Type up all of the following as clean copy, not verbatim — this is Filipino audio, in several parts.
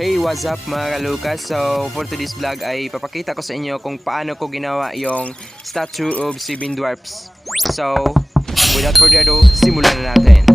Hey, what's up mga kalukas? So, for today's vlog ay papakita ko sa inyo kung paano ko ginawa yung statue of 7 dwarfs. So, without further ado, simulan na natin.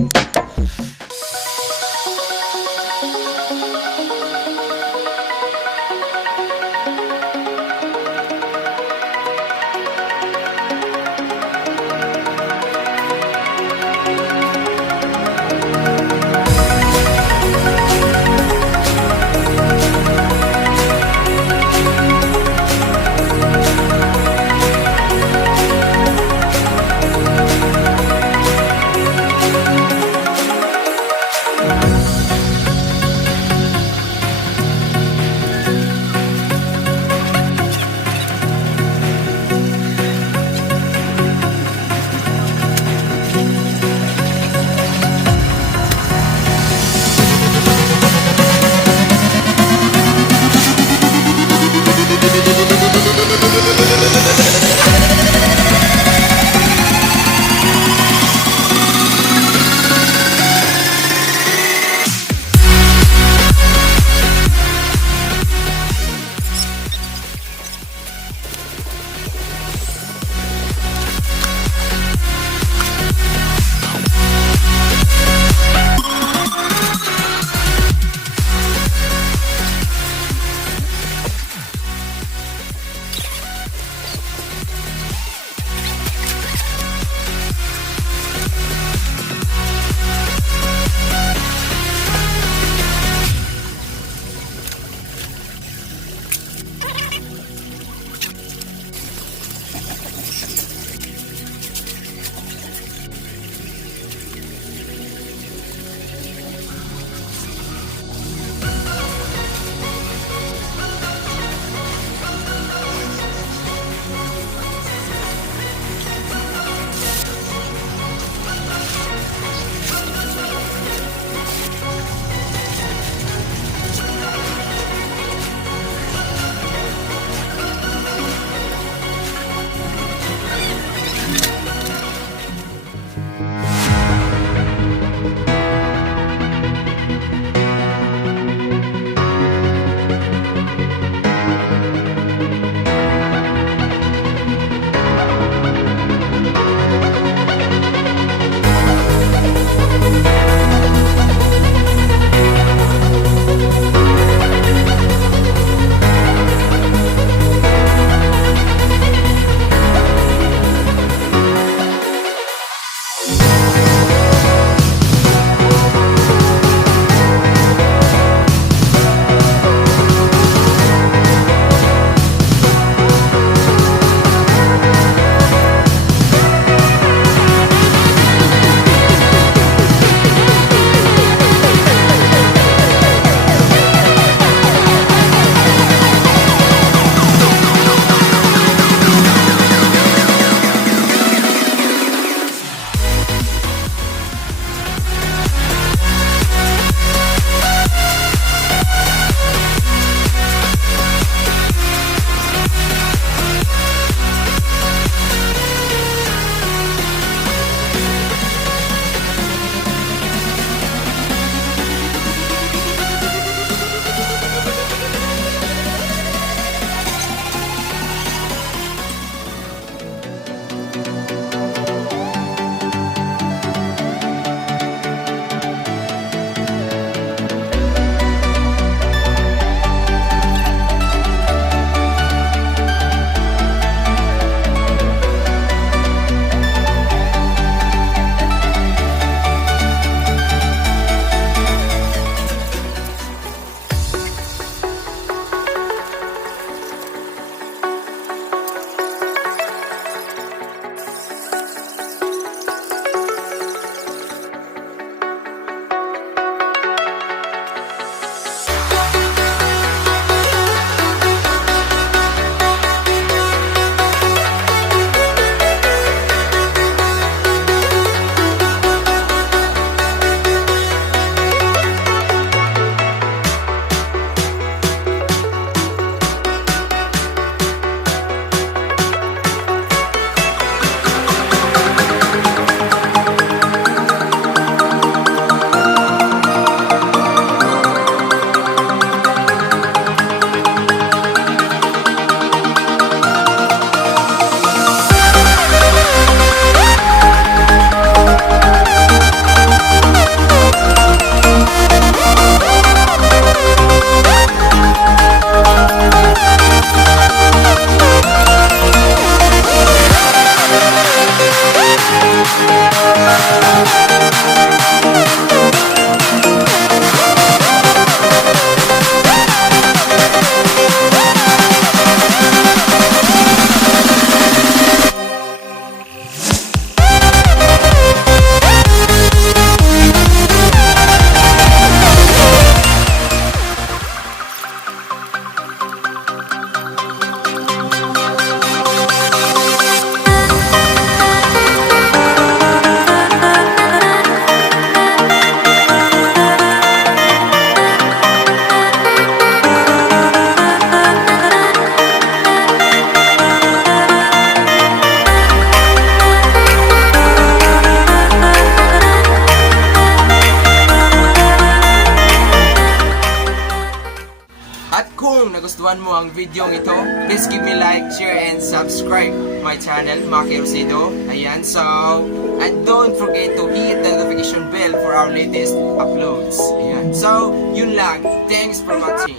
nagustuhan mo ang video ito, please give me like, share, and subscribe my channel, Macke Erocido. Ayan, so, and don't forget to hit the notification bell for our latest uploads. Ayan, so, yun lang. Thanks for watching.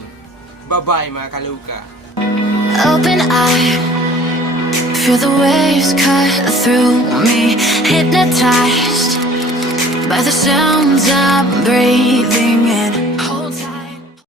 Bye-bye mga kaloka. Open eye, feel the waves cut through me, hypnotized by the sounds I'm breathing in.